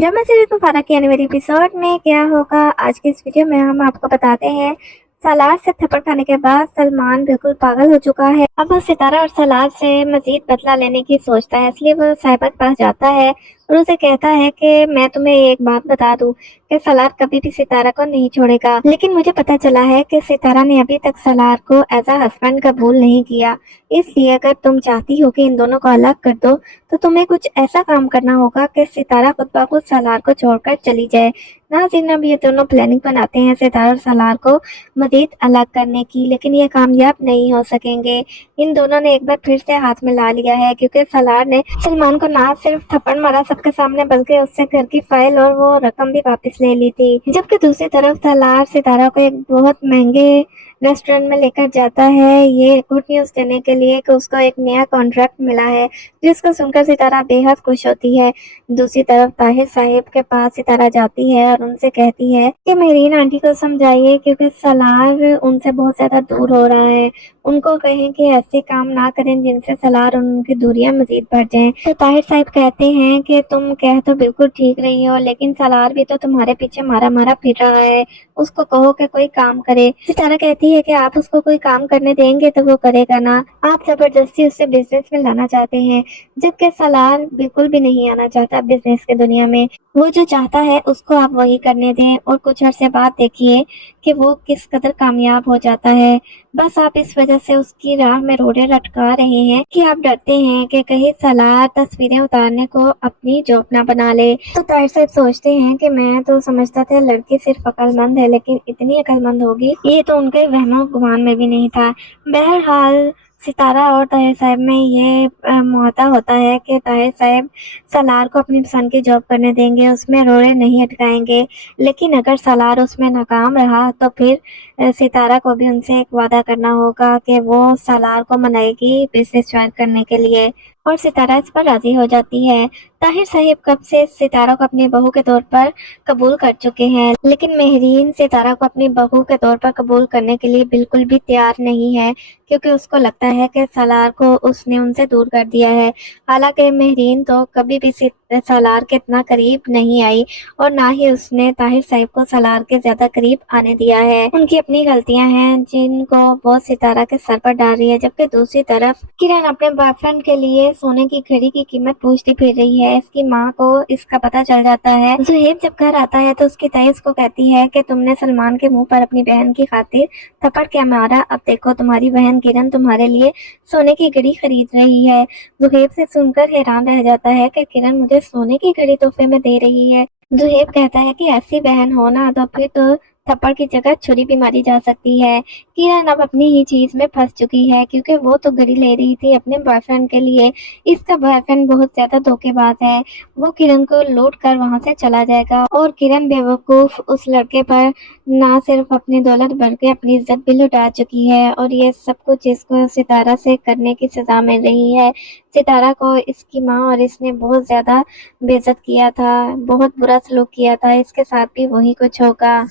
Drama series मुफादा के आने वाले एपिसोड में क्या होगा आज की इस वीडियो में हम आपको बताते हैं। सालार से थप्पड़ खाने के बाद सलमान बिल्कुल पागल हो चुका है। अब वो सितारा और सालार से मजीद बदला लेने की सोचता है, इसलिए वो साहिबा के पास जाता है और उसे कहता है कि मैं तुम्हें एक बात बता दूं कि सालार कभी भी सितारा को नहीं छोड़ेगा, लेकिन मुझे पता चला है कि सितारा ने अभी तक सालार को एज अ हस्बैंड कबूल नहीं किया। इसलिए अगर तुम चाहती हो कि इन दोनों को अलग कर दो तो तुम्हें कुछ ऐसा काम करना होगा कि सितारा खुद ब खुद सालार को छोड़कर चली जाए। नाज़रीन, अब ये दोनों प्लानिंग बनाते हैं सितारा और सालार को मजीद अलग करने की, लेकिन ये कामयाब नहीं हो सकेंगे। इन दोनों ने एक बार फिर से हाथ मिला लिया है, क्योंकि सालार ने सलमान को ना सिर्फ थप्पड़ मारा सबके सामने, बल्कि उससे घर की फाइल और वो रकम भी वापस ले ली थी। जबकि दूसरी तरफ सालार सितारा को एक बहुत महंगे रेस्टोरेंट में लेकर जाता है, ये गुड न्यूज देने के लिए कि उसको एक नया कॉन्ट्रैक्ट मिला है, जिसको सुनकर सितारा बेहद खुश होती है। दूसरी तरफ ताहिर साहिब के पास सितारा जाती है और उनसे कहती है कि मेरीन आंटी को समझाइए, क्योंकि सलार उनसे बहुत ज्यादा दूर हो रहा है। उनको कहें कि ऐसे काम ना करें जिनसे सलार और उनकी दूरियां मजीद बढ़ जाएं। तो ताहिर साहिब कहते हैं कि तुम कह तो बिल्कुल ठीक रही हो, लेकिन सलार भी तो तुम्हारे पीछे मारा मारा फिर रहा है, उसको कहो कि कोई काम करे। सितारा कहती है कि आप उसको कोई काम करने देंगे तो वो करेगा ना, आप जबरदस्ती उसे बिजनेस में लाना चाहते हैं, जबकि सलार बिल्कुल भी नहीं आना चाहता बिजनेस की दुनिया में। वो जो चाहता है उसको आप वही करने दें और कुछ अरसे बाद देखिए कि वो किस कदर कामयाब हो जाता है। बस आप इस वजह से उसकी राह में रोड़े लटका रहे हैं कि आप डरते हैं कि कहीं सलार तस्वीरें उतारने को अपनी जॉब ना बना ले। तो ताहिर साहब सोचते हैं कि मैं तो समझता था लड़की सिर्फ अक्लमंद है, लेकिन इतनी अक्लमंद होगी ये तो उनके वहमो गुमान में भी नहीं था। बहरहाल सितारा और ताहिर साहब में ये मुआहदा होता है कि ताहिर साहब सलार को अपनी पसंद की जॉब करने देंगे, उसमें रोड़े नहीं अटकाएंगे। लेकिन अगर सलार उसमें नाकाम रहा तो फिर सितारा को भी उनसे एक वादा करना होगा कि वो सलार को मनाएगी बिजनेस ज्वाइन करने के लिए, और सितारा इस पर राजी हो जाती है। ताहिर साहिब कब से सितारा को अपनी बहू के तौर पर कबूल कर चुके हैं, लेकिन मेहरीन सितारा को अपनी बहू के तौर पर कबूल करने के लिए बिल्कुल भी तैयार नहीं है, क्योंकि उसको लगता है कि सलार को उसने उनसे दूर कर दिया है। हालांकि मेहरीन तो कभी भी सलार के इतना करीब नहीं आई और ना ही उसने ताहिर साहिब को सलार के ज्यादा करीब आने दिया है। उनकी अपनी गलतियां हैं जिनको वो सितारा के सर पर डाल रही है। जबकि दूसरी तरफ किरण अपने बॉयफ्रेंड के लिए सोने की घड़ी की कीमत पूछती फिर रही है। इसकी माँ को इसका पता चल जाता है। जुहेब जब घर आता है तो उसकी ताई उसको कहती है कि तुमने सलमान के मुंह पर अपनी बहन की खातिर थप्पड़ क्या मारा, अब देखो तुम्हारी बहन किरण तुम्हारे लिए सोने की घड़ी खरीद रही है। जुहेब से सुनकर हैरान रह जाता है कि किरण मुझे सोने की घड़ी तोहफे में दे रही है। जुहेब कहता है कि ऐसी बहन हो ना तो फिर तो थप्पड़ की जगह छुरी भी मारी जा सकती है। किरण अब अपनी ही चीज में फंस चुकी है, क्योंकि वो तो घड़ी ले रही थी अपने बॉयफ्रेंड के लिए। इसका बॉयफ्रेंड बहुत ज्यादा धोखेबाज है, वो किरण को लूट कर वहां से चला जाएगा और किरण बेवकूफ उस लड़के पर ना सिर्फ अपनी दौलत बल्कि अपनी इज्जत भी लुटा चुकी है। और ये सब कुछ इसको सितारा से करने की सजा मिल रही है। सितारा को इसकी माँ और इसने बहुत ज्यादा बेइज्जत किया था, बहुत बुरा सलूक किया था, इसके साथ भी वही कुछ होगा।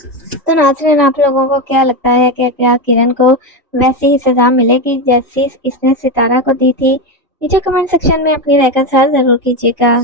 तो नाज़रीन, आप लोगों को क्या लगता है कि क्या किरण को वैसी ही सजा मिलेगी जैसी इसने सितारा को दी थी? नीचे कमेंट सेक्शन में अपनी राय का इज़हार जरूर कीजिएगा।